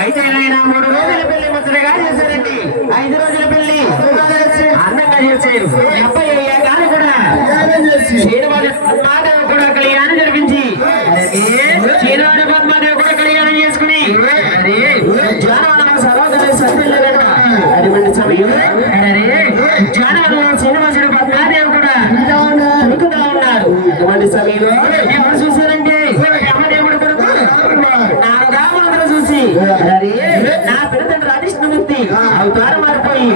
అయితే ఆయన 3 రోజుల పెళ్లి ముచ్చటగా చేశారండి. 5 రోజుల పెళ్లి అందంగా చేశారు. అబ్బాయి కానీ కూడా శ్రీనివాస పద్మాదేవి కూడా కళ్యాణం జరిపించి శ్రీనివాస పద్మాదేవి కూడా కళ్యాణం చేసుకుని జానవనం సరోదరి సత్యలేదట. అటువంటి సమయం జానవనం శ్రీనివాసుడు పద్మాదేవి కూడా ఉడుకుతా ఉన్నారు. అటువంటి సమయంలో ఎవరు చూశారంటే యమదేవుడు కొడుకు నారదామందరూ చూసి నా పిల్లతండ్రి రాధిష్ణుమూర్తి అవతారం మారిపోయి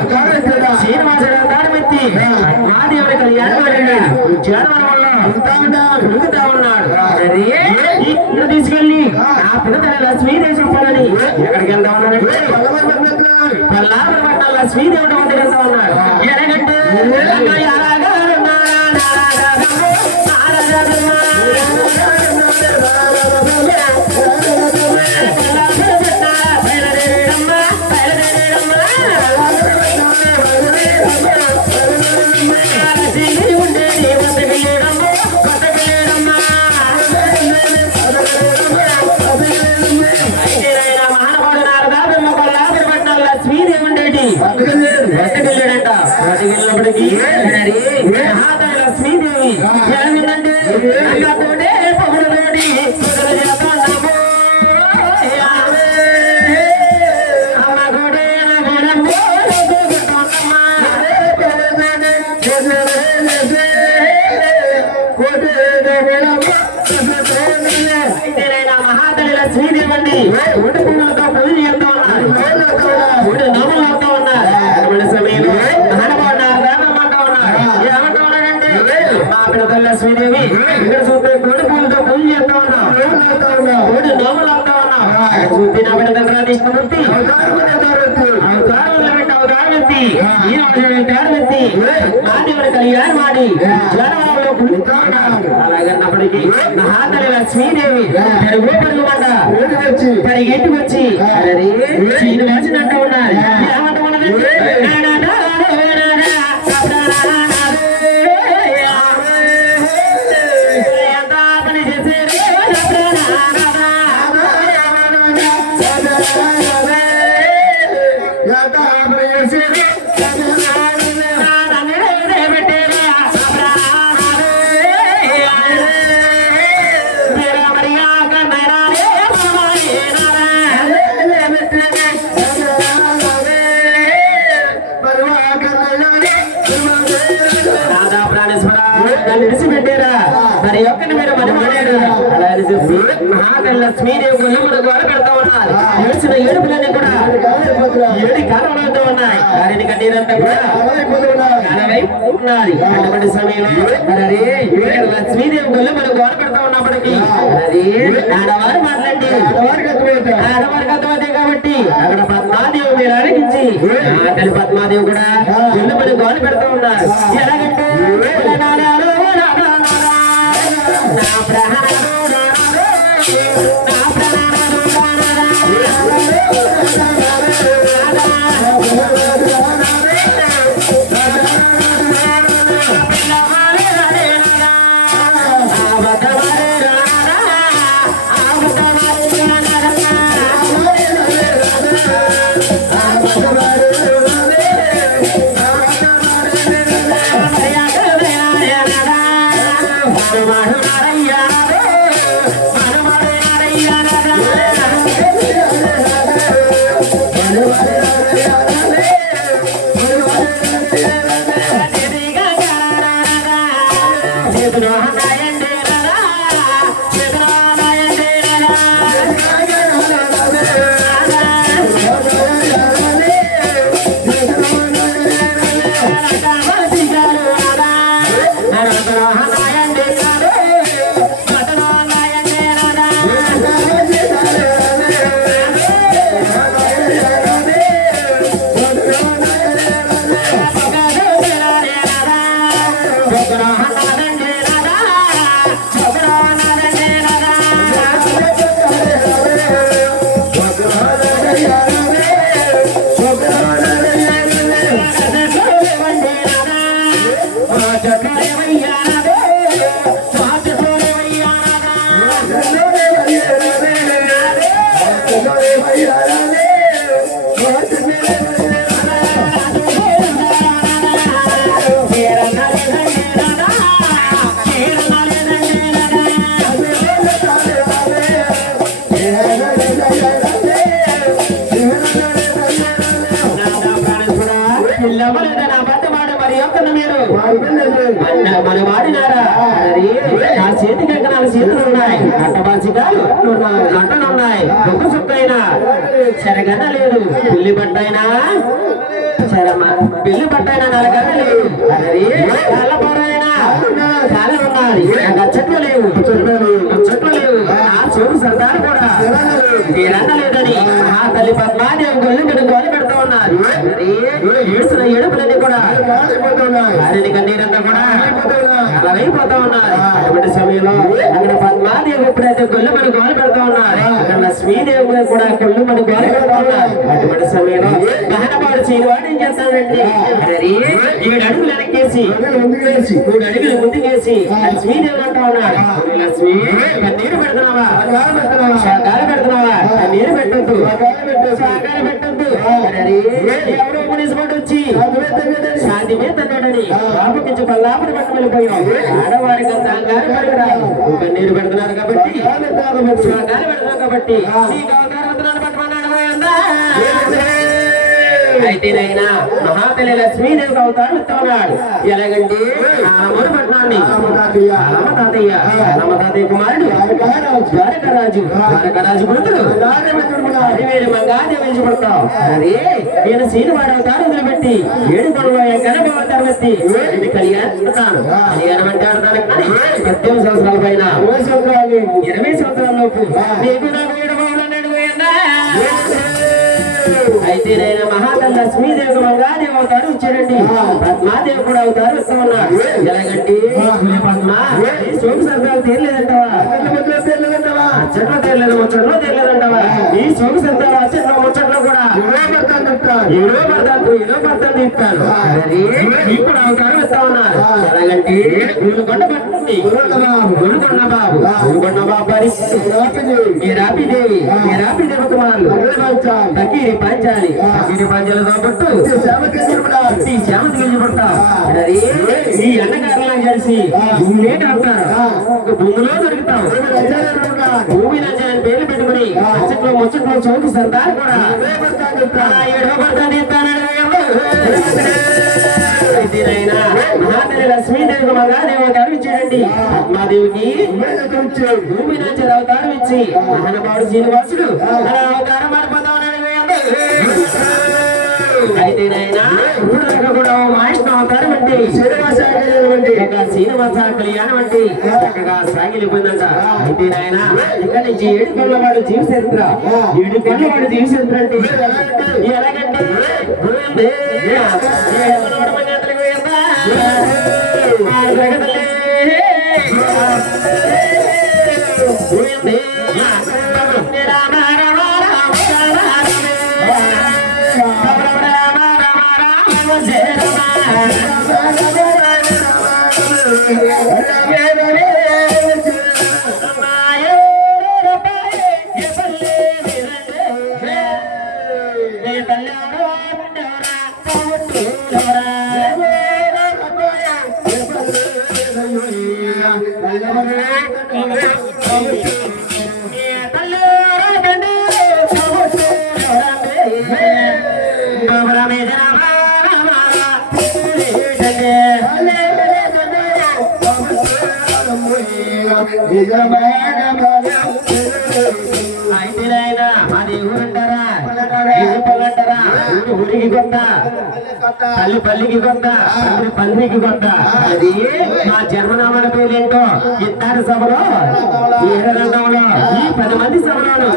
శ్రీనివాసుడు అవతారం ఎత్తి మహాదేవుడి కళ్యాణం జానవనంలో ఉడుకుతా ఉన్నాడు. తీసుకెళ్ళి ఆ పిల్లతల్లి లక్ష్మీదేవి పని ఎక్కడికి వెళ్తా ఉన్నాడంటే పల్లాపట్నం లక్ష్మీదేవుడి వద్దకు వెళ్తా ఉన్నాడు. ఎలాగంటే లక్ష్మీదేవి ఏమిటంటే పొగడతోటి మహాతల్లి లక్ష్మీదేవి అండి ఒడి పువ్వులతో పూజ చేస్తూ ఉన్నారు. ఒడి నోములు అవుతూ ఉన్నారు. అటువంటి సమయంలో లక్ష్మీదేవి ఇక్కడ చూస్తే కోడి పూలతో పూజ చేస్తా ఉన్నాం. కోడి నోములు అవుతా ఉన్నాం. చూస్తే నా బిడ్డ దగ్గర తీసుకుని కళ్యాణ్ మాడి జనవరంలో పుడుతా ఉన్నాడు. అలాగన్నప్పటికీ మహాతల్లి లక్ష్మీదేవి పరుగు పరుగుమంట పరిగెట్టుకు వచ్చి శ్రీనివాసుని అంటూ ఉన్నారు. ఏమంటూ ఉన్నదంటే విడిచిపెట్టారా మరి ఒక్కని మీరు మనం పడారు అలా అని చెప్పి మహాతల్లి లక్ష్మీదేవి మనకు గోడ పెడతా ఉన్నారు. ఏడ్చిన ఏడుపులన్నీ కూడా ఏడి కాలంలో ఉన్నాయి. దానిని కన్నీరంతా కూడా ఉన్నది. అటువంటి సమయంలో లక్ష్మీదేవి గొల్లు మనకు గోడ పెడతా ఉన్నప్పటికీ ఆడవారు మాట్లాడి ఆడవారికి అర్థమవుతాయి కాబట్టి అక్కడ పద్మాదేవి మీరు అడిగించి తల్లి పద్మాదేవి కూడా గొల్లు మనకు గోడ పెడతా ఉన్నారు. ఎలాగంటే మన వాడినారా నా చేతికి ఎక్కడాల చేతులు ఉన్నాయి అట్టబాసికాలు అట్టనున్నాయి గొప్ప సుక్కైనా చెరగన్న లేదు పిల్లి పట్టైనా పిల్లి పట్టైనా నలగన్న లేదు కాళ్ళపోరైనా కాళ్ళున్నాయి చెట్లు లేవు చెట్లు లేవు ఆ చూడు సర్దారు కూడా మీరన్న లేదని ఆ తల్లి పద్మాదేవి గొల్లు గోలు పెడతా ఉన్నారు ఏడుస్తున్న ఏడుపులన్నీ కూడా వారిని కన్నీరంతా కూడా అలవైపోతా ఉన్నారు అటువంటి సమయంలో అక్కడ పద్మాదేవి ఎప్పుడైతే గొల్లు మన గోలు పెడతా ఉన్నారు అక్కడ లక్ష్మీదేవి కూడా గొల్లు మన గోలు పెడతా ఉన్నారు అటువంటి సమయంలో మహానవాడు చేయవాడు ఏం చేస్తాడంటే 7 అడుగులు వెనక్కేసి 3 అడుగులు ముందుకేసి లక్ష్మీదేవి అంటా ఉన్నారు లక్ష్మీ నీరు పెడుతున్నావా శాఖాలు పెడుతున్నావా నీరు పెట్టద్దు శాఖాలు పెట్టద్దు ఎవరో మునిసిపడి వచ్చి శాంతి మీద తన్నాడని బాబుకించి పల్లాపుడు పట్టు వెళ్ళిపోయాం ఆడవారికి అంత అంగారు పడగరాదు నీరు పెడుతున్నారు కాబట్టి శాఖాలు పెడుతున్నావు కాబట్టి నీకు అవతారం పట్టమన్నాడు అయితేనైనా మహాతల్లి లక్ష్మీదేవికి అవతారం ఇస్తున్నాడు ఎలాగంటే ఆనమూరు పట్టణాన్ని ఆనమ్మ తాతయ్య కుమారుడు ద్వారకరాజు కూతురు వేరు మంగాదేవి ఎంచుకుంటావు అదే నేను శ్రీనివాడు అవతారం వదిలిపెట్టి 7 కొండలో గణప అవతారం ఎత్తి ఇది కళ్యాణం అంటే ఆడతాను కానీ 18 సంవత్సరాల పైన 20 సంవత్సరాల లోపు నీకు నాకు 7 బావులు అన్నాడు అయితే నేను మహాతల్లి లక్ష్మీదేవి మంగాదేవి అవతారం ఇచ్చాడండి పద్మాదేవి కూడా అవతారం ఇస్తా ఉన్నాడు ఎలాగంటే పద్మ సోపు సర్దాలు తీరలేదంటావా చెట్లు తీరలేదు ముచ్చట్లో తీరలేదంటావా ఈ సోపు సర్దాలు చెట్ల ముచ్చట్లో కూడా ఏడో పడతాను తీస్తాను ఇప్పుడు అవతారం ఇస్తా ఉన్నారు ఎలాగంటే గురుకొండ పట్టింది గురుకొండ బాబు ఈ రాపిదేవి కుమారులు తకీరి పంచాలి పంచాలతో పట్టు శ్యామతి గెలిచిపడతావు ఈ ఎండకారులను కలిసి భూమిలో భూమిలో దొరుకుతావు భూమి లంచాలని పేర్లు పెట్టుకుని ముచ్చట్లో చోటు సర్దారు కూడా 7వ పడతాను అయితేనైనా మహాతల్లి లక్ష్మీదేవికి మంగాదేవి అవతారం ఇచ్చాడండి పద్మాదేవికి భూమి నుంచి అవతారం ఇచ్చి మహానుభావుడు శ్రీనివాసుడు అలా అవతారం పడిపోతా ఉన్నాడు అయితేనైనా ఇప్పుడు కూడా మా ఇష్టం అవతారం అంటే శ్రీనివాస కళ్యాణం అంటే చక్కగా సాగిలిపోయిందంట అయితేనైనా ఇక్కడ నుంచి 7 కొండల వాడు జీవచరిత్ర 7 కొండల వాడు జీవచరిత్ర అంటే ఎలాగంటే అయితేనైనా అది ఊరంటారా పళ్ళంటారా ఊరికి కొంత పల్లికి కొంత పల్లికి కొంత అది మా జన్మనామాల పేరేంటో ఇత్తారు సభలో ఈ ఎర్రగండంలో ఈ 10 మంది సభలోను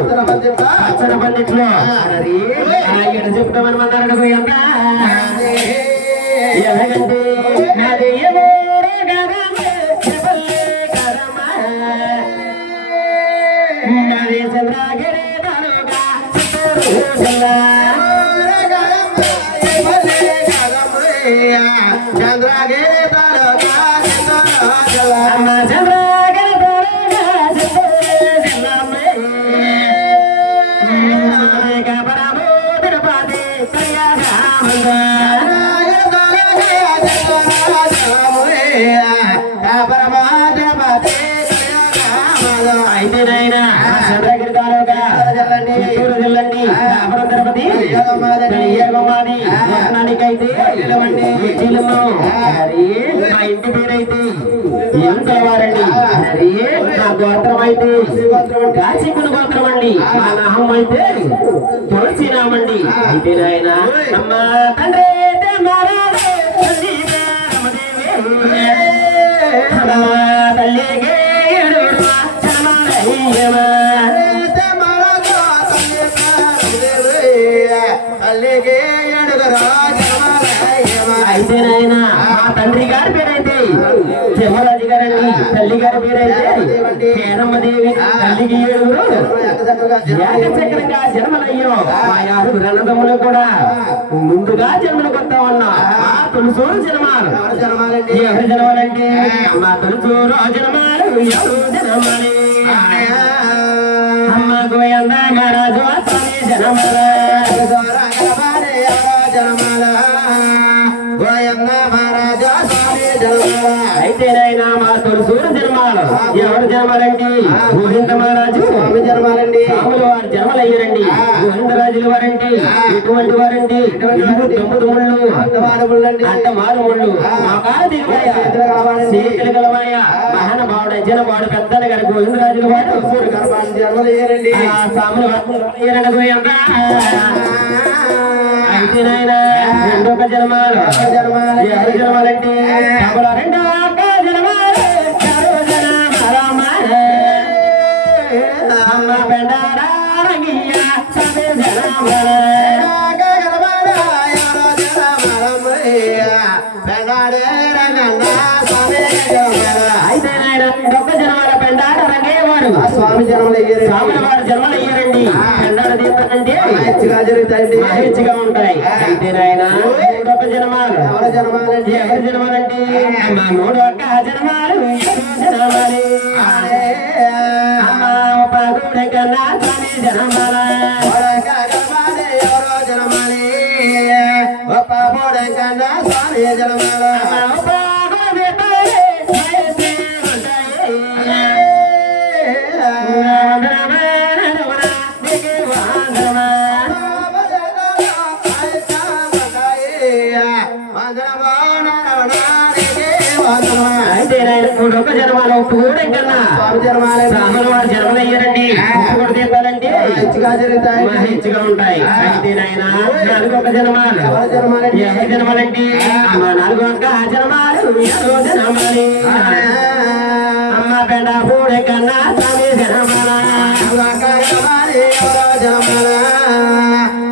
అచ్చన పండిట్లో అది ఇక్కడ చెప్తామని మన్నాడు పోయంగా ఎలాగంటే నాది చంద్రగిరి కాపరాము తిరుపతి కళ్యాణమంగా అయితే నాయన చంద్రగిరి తాలూకా చిత్తూరు జిల్లండి కాపురం తిరుపతి కలియగమాది అయితే మా ఇంటి పేరైతే ఏం కలవారండి నా గోత్రం అయితే కాశీకుని గోత్రం అండి మా నామం అయితే తులసి నామండి అయితే నాయన అమ్మ తండ్రి తల్లిగే అయితే నాయన మా తండ్రి గారి పేరైతే జమరాజు గారండి తల్లి గారి పేరైతే పేరమ్మదేవి తల్లికి 7 ఏకచక్రంగా జన్మలయ్యో మా 6 అన్నదమ్ములు కూడా ముందుగా జన్మలు కొత్తామన్నా తొలిసూరు జన్మాలు ఎవరు జన్మాలంటే మా తొలిసూరు జన్మాలు ఎవరు జన్మాలి అమ్మ గోయంద మహారాజు స్వామి జన్మల అయితే నాయన మా తొలిసూరు జన్మాలు ఎవరు జన్మాలండి గోవింద మహారాజు స్వామి జన్మాలండి స్వాములు వారు జన్మలయ్యారండి గోవిందరాజుల వారండి ఎటువంటి వారండి 9 ముళ్ళు అంటమారు ముళ్ళు చేతులు గలవాయ మహానుభావుడు జనవాడు పెద్దలు గారు గోవిందరాజుల వారు జన్మలయ్యారండి స్వాములు గోవింద అయితే నాయన రెండొక జన్మాలు ఎవరు జన్మాలంటే అమ్మ పెండారంగియ సమే జనమల అయితే నాయన ఒక్క జన్మల పెండాట రంగయ్యవారు స్వామి జన్మలయ్యారు స్వాముల వారు జన్మలయ్యారండి పెండాట తీర్థంటే మహేచ్ఛగా ఉంటాయి అయితే నాయన మూడొక్క జన్మాలు ఎవరు జన్మాలంటే మా 3 ఒక్క జన్మాలు జన్మాలి అమ్మ పగుడ కన్నా స్వామి జన్మల ఎవరో జన్మాలి పగుడ కన్నా స్వామి జన్మల అయితే ఒక జన్మాలు కూడా కన్నా స్వాముల వారు జన్మలయ్యారండి కూడా తీర్థాలంటే మహేచ్ఛగా ఉంటాయి అయితే నాయన 4 ఒక్క జన్మాలు ఎవరి జన్మాలంటే అమ్మ 4 ఒక్క జన్మాలు ఎవరో జన్మాలి అమ్మ పెండ పూడే కన్నా స్వామి జన్మల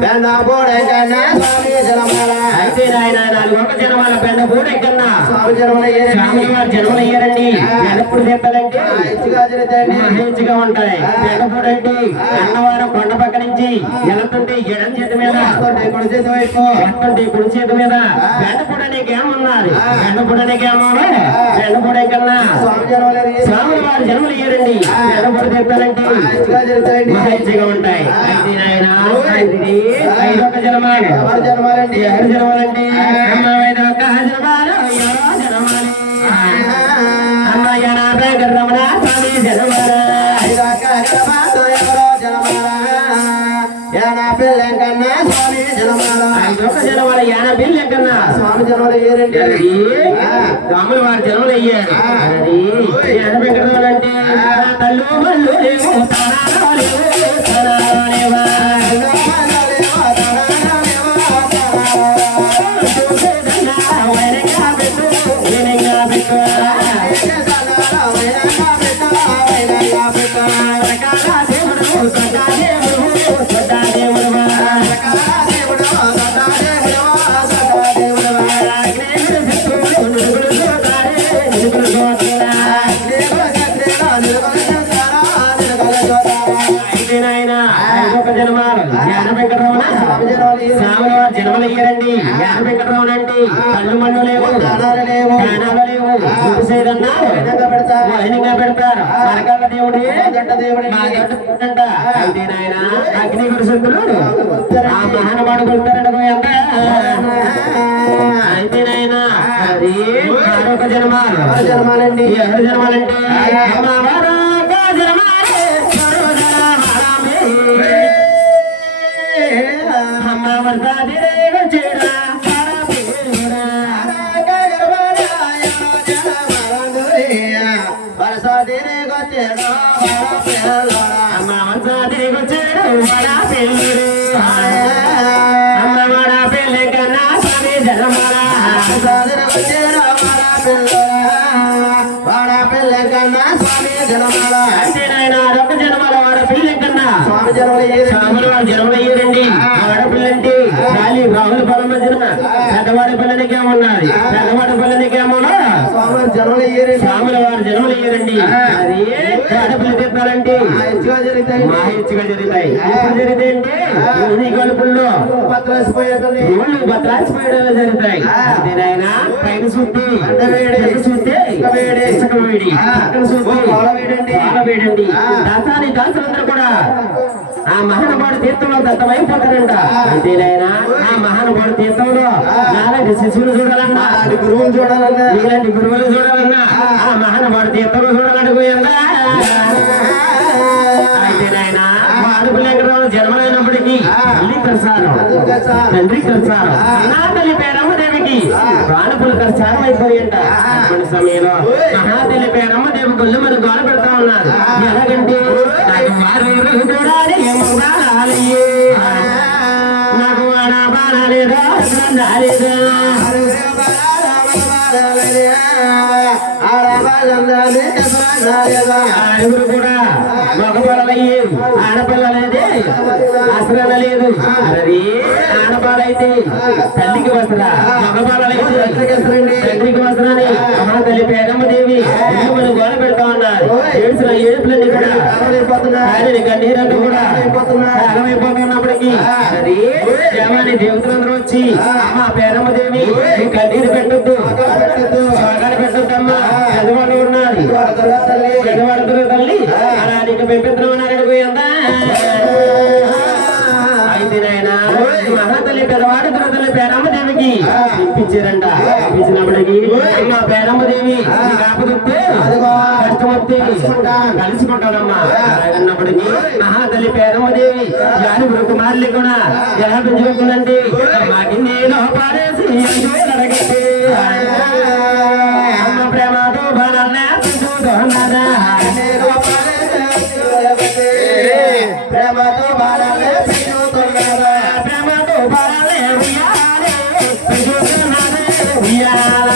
పెండ పూడే కన్నా స్వామి జన్మల అయితే నాయన 4 ఒక్క జన్మాల పెండ పూడే కన్నా స్వామి జన్మలయ్యారండి ఎప్పుడు చెప్పాలంటే మహేచ్ఛగా ఉంటాయి పెండపూడండి అన్నవారం కొండ పక్క నుంచి వెళ్తుంటే ఎడం చేతి మీద వస్తుంటే కుడి చేతి మీద పెండపూడనికి ఏమన్నారు పెండపూడనికి ఏమో పెండపూడే కన్నా స్వాముల వారు జన్మలయ్యారండి పెండపూడ చెప్పాలంటే మహేచ్ఛగా ఉంటాయి అయితే ఆయన 5 ఒక్క జన్మాలు ఎవరు జన్మాలంటే 5 ఒక్క జన్మాలు ఎవరో జన్మాలి అమ్మ రమణ స్వామి జన్మల ఎవరో జన్మల పిల్లకన్నా స్వామి జన్మల 5 ఒక్క జన్మల పిల్లకన్నా స్వామి జన్మలు అయ్యారండి రాముల వారి జన్మలు అయ్యారు అంటే తల్లు మల్లు జన్మ స్వామి వారు జన్మలు అయ్యారండి వెంకటరావునండి కళ్ళు మన్ను లేవు ప్రాణాలు లేవు వైనంగా పెడతారు మనకల్ల దేవుడి అయితే నాయన అగ్ని గురుశక్తులు ఆ మహానుభావుడు కొడతారండి అయితే నాయన అది మరొక జన్మాలండి ఎవరు జన్మాలంటే జన్మలయ్యారండి ఆడపిల్లంటే గాలి రాహుల పొలం మధ్యన పెద్దవాడి పిల్లలకి ఏమన్నది పెద్దవాడి పిల్లలకి ఏమో స్వాముల వారు జన్మలయ్యారండి అది ఆడపిల్ల తీర్థాలంటే మాహిత్యగా జరుగుతాయి జరిగితే అంటే కలుపుల్లో భద్రాసిపోయేలా జరుగుతాయి అంతేనాయన పైన చూస్తే చూస్తే ఇసుక వేడి వేడండి దాసాని దాసులందరూ కూడా ఆ మహానుభావుడు తీర్థంలో దత్తమైపోతారంట అంతేనాయన ఆ మహానుభావుడు తీర్థంలో నాలాంటి శిశువులు చూడాలన్నా గురువులు చూడాలన్నా ఇలాంటి గురువులు చూడాలన్నా ఆ మహానుభావుడు తీర్థంలో చూడాలనుకోయిందా అయితేనాయన అడుగులు వెంకటరావు జన్మలైనప్పటికీ తల్లి ప్రసారం తండ్రి ప్రసారం నా తల్లి పేరమ్మ దేవికి ప్రాణపులు ప్రసారం అయిపోయింట అటువంటి సమయంలో మహాతల్లి పేరమ్మ దేవి గొల్లు మరి గోడ పెడతా ఉన్నారు ఎలాగంటే నాకు వారు చూడాలి నాకు బాణాలేదా ఆరుగురు కూడా మగపిల్లలయ్యి ఆడపిల్లలైతే అసలు లేదు అది ఆడపాలైతే తల్లికి వస్త్రా మగపాలైతే తండ్రికి వస్త్రాన్ని మహాతల్లి పేరమ్మ దేవి మనం గోడ పెడతా ఉన్నారు ఏడ్చిన ఏడుపులన్నీ కూడా ఆయన కన్నీరంటూ కూడా కాలమైపోతున్నప్పటికీ అది దేవాన్ని దేవతలందరూ వచ్చి మా పేరమ్మ దేవి కన్నీరు పెట్టొద్దు స్వాగాలు పెట్టొద్దమ్మా పెద్దవాళ్ళు ఉన్నారు పెద్దవాళ్ళు తల్లి అలా నీకు పెంపిస్తున్నామని పోయిందా అయితే నాయన మహాతల్లి పెద్దవాడు తల్లి పేరమ్మ దేవికి ఇప్పించారంట ఇప్పించినప్పటికీ మా పేరమ్మ దేవి కాకపోతే కష్టం వస్తే కలుసుకుంటానమ్మా అన్నప్పటికీ మహాతల్లి పేరమ్మ దేవి జానుగురు కుమారులు కూడా ఎలా పెంచుకుంటుందండి మాకి నేను పాడేసి అడగండి అమ్మ ప్రేమతో బాణాలనే పెంచుతున్నదా ప్రేమతో బాణాలే పెంచుతున్నదా ప్రేమతో బాణాలే ఉయ్యాలే పెంచుతున్నదే ఉయ్యాల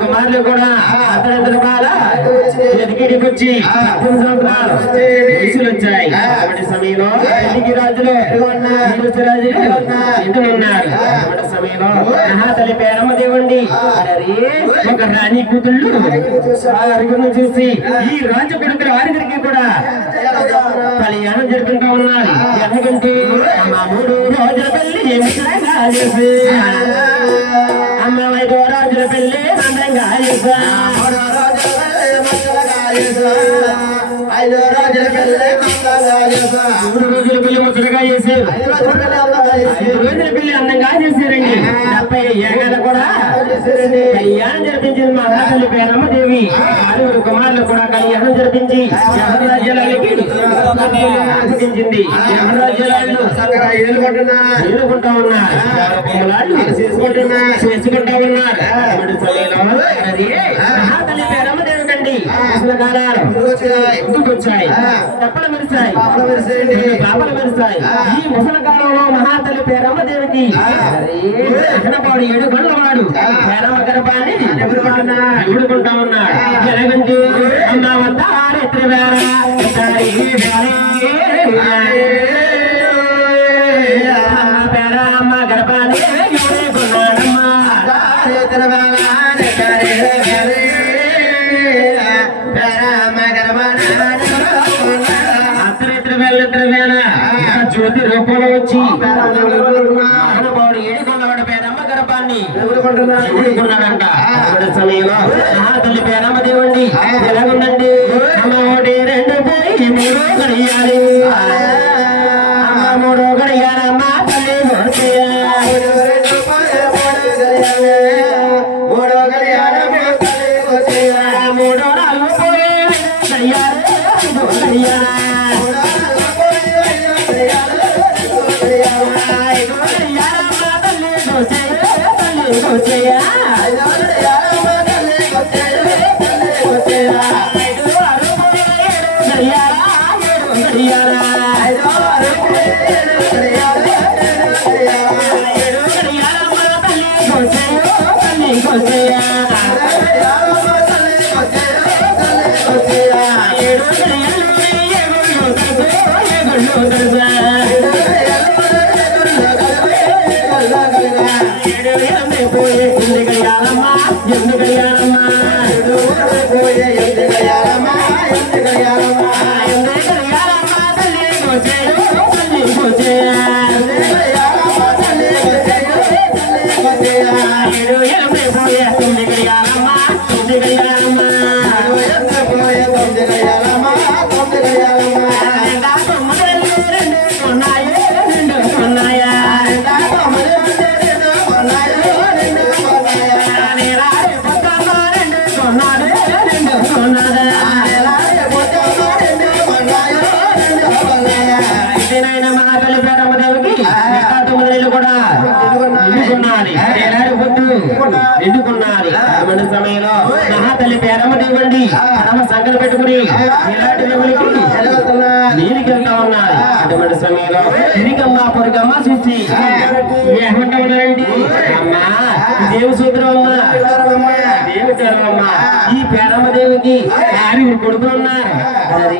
కుమారులు కూడా అతని బాల ఎదిగిడికి వచ్చి సంవత్సరాలు వయసులు వచ్చాయి అప్పటి సమయంలో ఎదిగి రాజులు రాజులు ఉన్నారు అప్పటి సమయంలో మహాతల్లి పేరమ్మ దేవుండి ఒక రాణి కూతుళ్ళు అరుగును చూసి ఈ రాజు కొడుకులు ఆరుగురికి కూడా కళ్యాణం జరుపుకుంటా ఉన్నారు ఎందుకంటే మా 3 రోజుల పెళ్లి చేసి అమ్మ 5 రోజుల పెళ్లి అందంగా 5 రోజుల పెళ్లి 3 రోజుల పెళ్లి ముచ్చటగా చేశారు 5 రోజుల పెళ్లి అందంగా చేశారండి 70 ఏళ్ళ కూడా కళ్యాణం జరిపించింది మహాతల్లి పేరమ్మ దేవి 6 కుమారులు కూడా కళ్యాణం జరిపించి రాజ్యాలకి అప్పగించింది రాజ్యాలు ఏలుకుంటా ఉన్నారు చేసుకుంటా ఉన్నారు మహాతల్లి పేరు ముసలి కాలాలు ఎందుకు వచ్చాయి చెప్పలు మెరిశాయి పాపలు మెరిశాయి ఈ ముసలి కాలంలో మహాతల్లి పేరమ్మ దేవికి పాడు 7 గంటల వాడు పేరమ్మ గర్భాన్ని ఎదుర్కొంటా ఉన్నాడు ఎలాగంటే అమ్మ వద్ద ఆరెత్రి వేర పేరమ్మ గర్భాన్ని ఎదుర్కొన్నాడమ్మా జ్యోతి రూపంలో వచ్చి మహానుభావుడు 7 గంటల పేరమ్మ గర్భాన్ని ఎదుర్కొన్నాడంట సమయంలో తల్లి పేరమ్మ దేవుండి ఎలాగుందండి అమ్మ 1 2 పోయి 3 గడియాలి 3 గడియాలమ్మ తల్లి ఎన్నుకున్నది సమయంలో మహాతల్లి పేరమ్మ దేవుండి పరమ సంకలు పెట్టుకుని ఇలాంటి నీరికి వెళ్తా ఉన్నది అటువంటి సమయంలో తిరిగమ్మ పొరిగమ్మ చూసి ఏమంటా ఉన్నారండి అమ్మా దేవు సూత్రం అమ్మా దేవు తెరవమ్మ ఈ పేరమ్మ దేవికి 6 కొడుకులు ఉన్నారు అది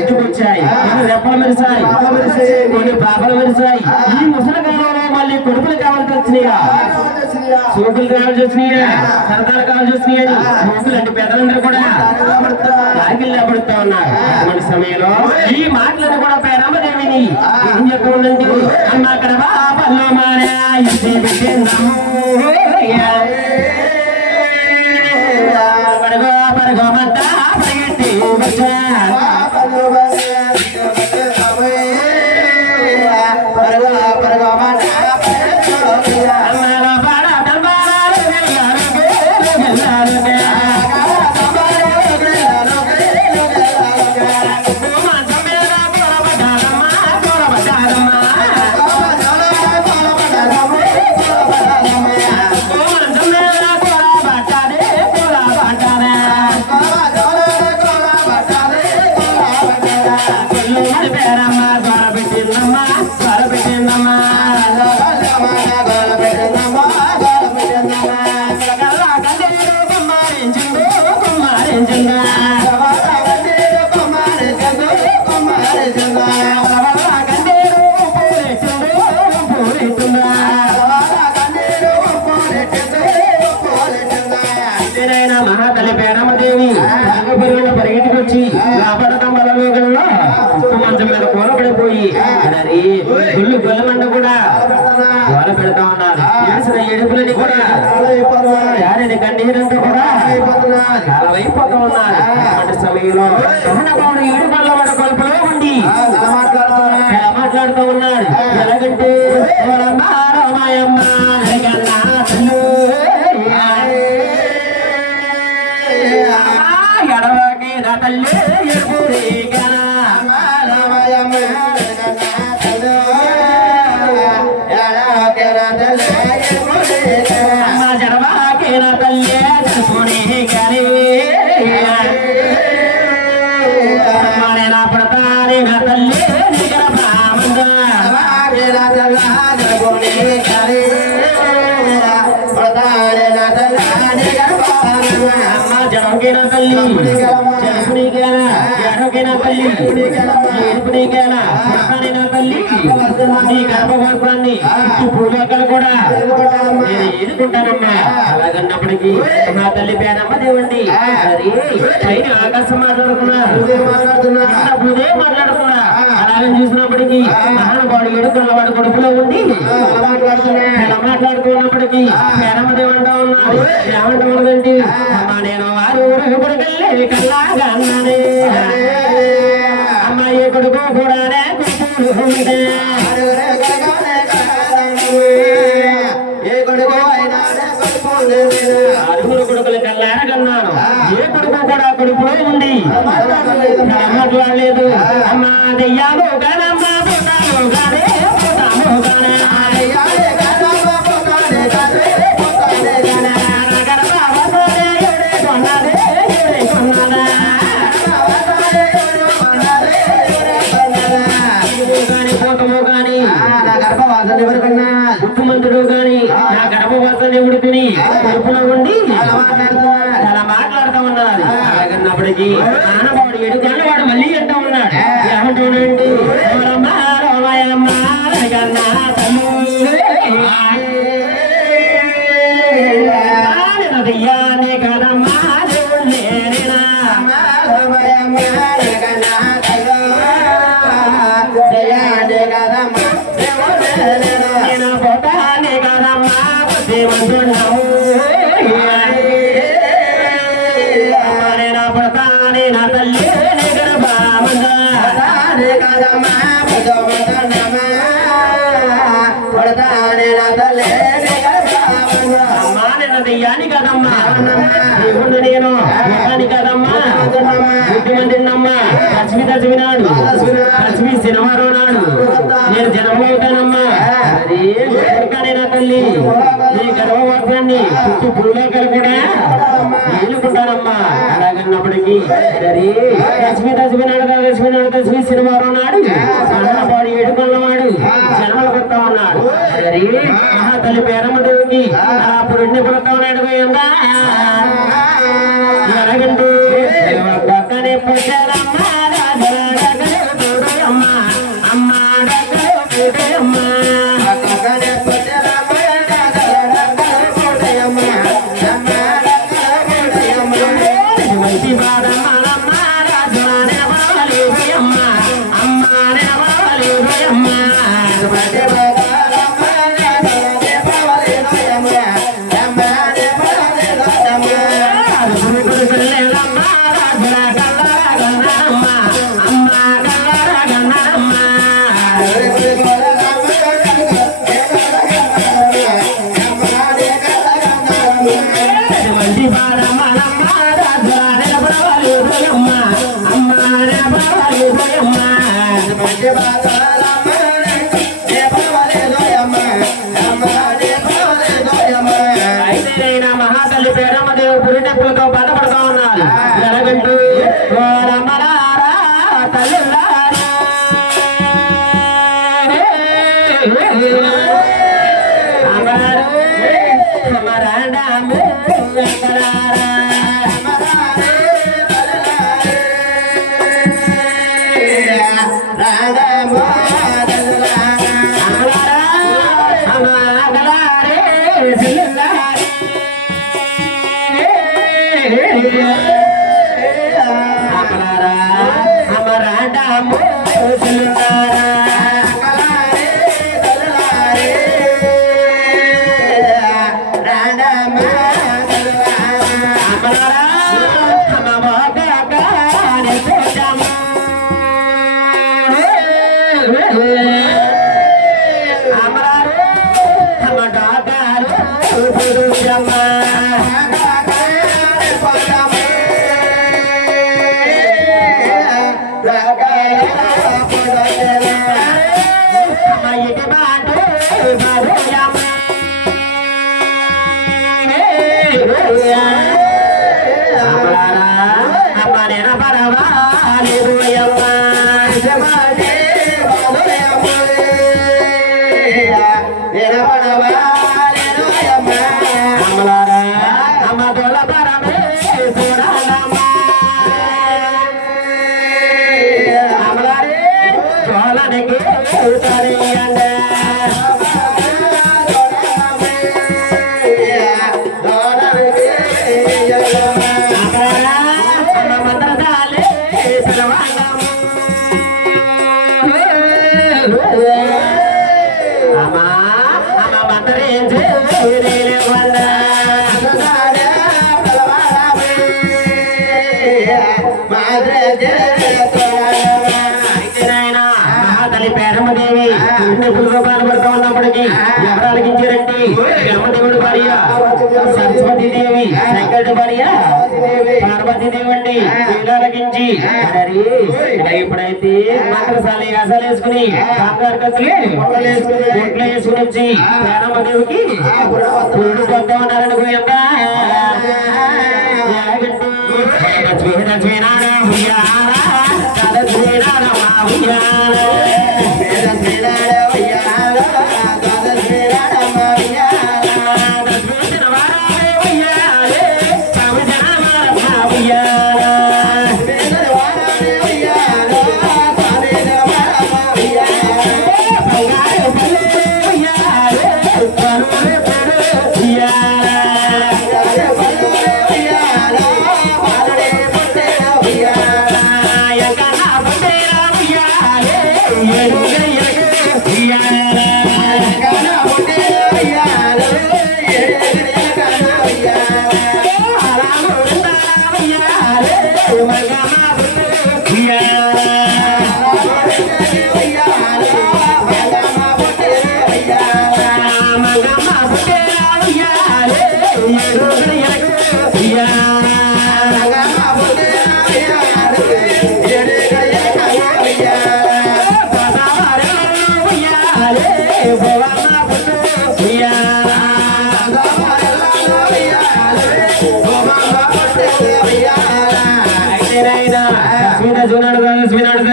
ఎందుకు వచ్చాయి రెప్పలు మెరిసాయి కొన్ని పాపలు మెరిసాయి ఈ ముసలి కాలంలో మళ్ళీ కొడుకులు కావాల్సి వచ్చినాయా సోకులు కావాల్సి వచ్చినాయా సరదాలు కావాల్సి వచ్చినాయని ముగ్గులు అంటే పెద్దలందరూ కూడా కాకిల్లా పడుతూ ఉన్నారు అటువంటి సమయంలో ఈ మాటలను కూడా పేరమ్మ దేవిని ఏం చెప్పండి అమ్మ అక్కడ బాబల్లో మారా పడగో పడగోమంతా పరిగెత్తి వచ్చా మహాతల్లి పేరమ్మ దేవి పరిగెట్టుకు వచ్చి మంచం మీద కూర పడిపోయి గుళ్ళు గొల్లమండ కూడా కూర పెడతా ఉన్నారు చేసిన ఎడుపులని కూడా యారిని కన్నీరంతా కూడా చాలా అయిపోతా ఉన్నారు అటువంటి సమయంలో మహానుభావుడు 7 గంటల వాడు కొలుపులో ఉండి మాట్లాడుతూ ఉన్నాడు ఎలాగంటే ఎడవకి నా తల్లి అమ్మ జడవాకి నా తల్లి గారి నా తల్లి నిగర బామంగా జనకేనా తల్లి జనపునికేనా జనకేనా తల్లి ఏడుపునికేనా నా తల్లి నీ గర్భవర్గాన్ని పూలోకలు కూడా నేను ఎదుర్కొంటానమ్మా. అలాగన్నప్పటికీ నా తల్లి పేరమ్మ దేవండి పైన ఆకాశం మాట్లాడుకున్నా మాట్లాడుకున్నా అలాగని చూసినప్పటికీ మహానుభావుడు ఎడుకున్నవాడు కొడుకులో ఉండి ఇలా మాట్లాడుకున్నప్పటికీ పేరమ్మ దేవంటా ఉన్నాడు. ఏమంటా ఉన్నదండి అమ్మా నేను వారు కొడుకల్లే కల్లాగా అన్నానే అమ్మాయి కొడుకు కూడా ఆరుగురు కొడుకులు కల్లారగన్నాను. ఏ కొడుకు కూడా కొడుకులో ఉంది మాట్లాడలేదు. అమ్మా దెయ్యాము కానమ్మా పోతాము కాదే పోతాము కానే ముఖ్యమంత్రుడు గాని నా గర్భవాసాన్ని ఉడికిని కడుపులో ఉండి అలా మాట్లాడుతూ ఉన్నారు. అలాగన్నప్పటికీ నాన్నవాడు ఎడుకన్న వాడు మళ్ళీ అంటూ ఉన్నాడు. ఏమంటానండి దయ్యాన్ని కదమ్మా నేను పోతానే కదమ్మా దేవంటున్నావు పడతానే నా తల్లి గర్భామంగా దెయ్యాన్ని కదమ్మా దేవుడు నేను కదమ్మా ముఖ్యమంత్రినమ్మా లక్ష్మి దశమినాడు లక్ష్మి శనివారం నాడు నేను జన్మవుతానమ్మా. అదే నా తల్లి నీ గర్భవాసాన్ని చుట్టూ భూలోకాలు కూడా ఏలుకుంటానమ్మా. అలాగన్నప్పటికీ సరే లక్ష్మి దశమి నాడు దశమి శనివారం నాడు అన్నపాడు ఏడుకున్నవాడు జన్మలు కొత్తా ఉన్నాడు. సరే మహాతల్లి పేరమ్మ దేవికి అప్పుడు ఎన్ని కొడతా ఉన్నాడు పోయిందా ఎలాగంటూ పక్కనే పుట్టారమ్మా అమ్మా అమ్మా అమ్మా మహాతల్లి పేరమ్మ దేవు పురిటెప్పులతో బాధపడుతూ ఉన్నారు. ఎలాగంటూ తల్లులారా పార్వతీదేవి అండి వీళ్ళకించి ఇప్పుడైతే మంత్రశాల యాసాలు వేసుకుని కాంగారు కత్తులే ఒంట్లో వేసుకుని వచ్చి దేవికి పురుడు పొందా ఉన్నారని పోయిందా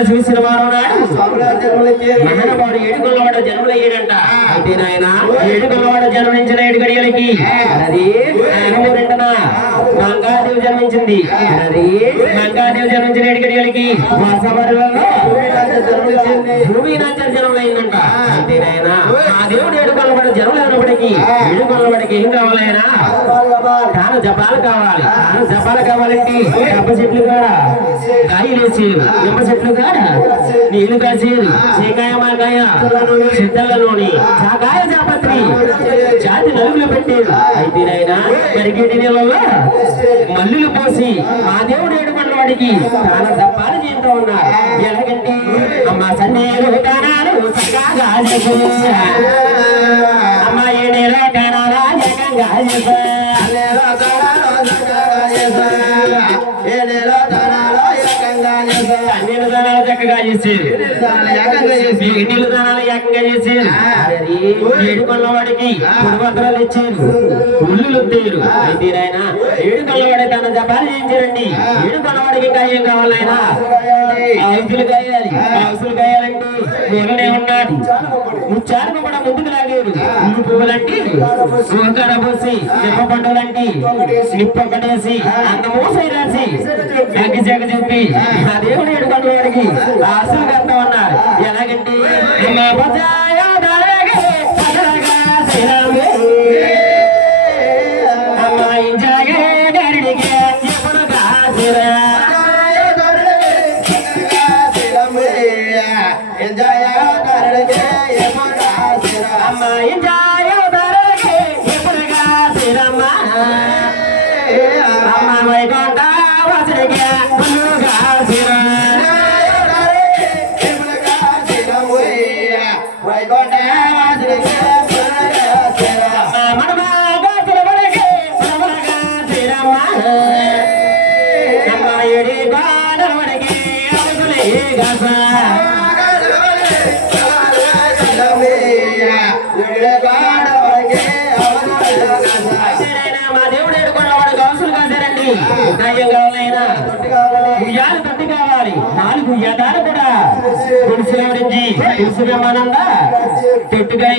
చూసిన వారు మహానుభావుడు ఏడుకొల్లవాడ జన్మలయ్యాడంట. అయితే నాయన ఏడుకొల్లవాడ జన్మించిన 7 గడియలకి అది మంగాదేవి జన్మించింది. అది మంగాదేవి జన్మించిన 7 గడియలకి భూమినాచర్ జన్మలైందంట. అయితే నాయన ఆ దేవుడు ఏడుకొల్లవాడ జన్మలైనప్పటికీ ఏడుకొల్లవాడికి ఏం కావాలైనా తాను జపాలు కావాలి. తాను జపాలు కావాలంటే కప్ప చెట్లు కాడ కాయలేసేది, నిమ్మ చెట్లు కాడ నీళ్లు కాసేది, చీకాయ మాకాయ సిద్ధలలోని చాకాయ జాపత్రి జాతి నలుగులు పెట్టేది. అయితే నాయన మరిగేటి నీళ్ళలో మల్లులు పోసి ఆ దేవుడు ఏడుకొండ వాడికి తాను జపాలు చేస్తూ ఉన్నారు. ఎలాగంటే అమ్మ సన్నేరు కానాలు అమ్మ ఏడేలో కానాలా జగంగా అన్ని దానాలు చక్కగా చేసేది, నీళ్ళు దానాలు ఏకంగా చేసేది. ఏడుకొల్లవాడికి పుడిపత్రాలు ఇచ్చేది, ఉల్లులు వద్దేరు. అయితే ఆయన ఏడుకొల్లవాడి తన జపాలు చేయించారండి. ఏడుకొల్లవాడికి ఇంకా ఏం కావాలైనా ఔసులు కాయాలి. ఔసులు కాయాలంటే మూలనే ఉన్నాడు. ముచ్చారుకు కూడా ముందుకు లాగేరు. ఉల్లు పువ్వులంటే సోకర పోసి నిప్ప పండుగలంటే నిప్ప కట్టేసి అందమూ సైరాసి అగ్గి జగ చెప్పి ఆ దేవుడు ఏడుకొల్లవాడికి ఆశలు కడతా ఉన్నారు. ఎలాగంటే ఉయ్యాలు తొట్టి కావాలి. 4 ఉయ్యాదాలు కూడా తులసి విమానంగా తొట్టుగా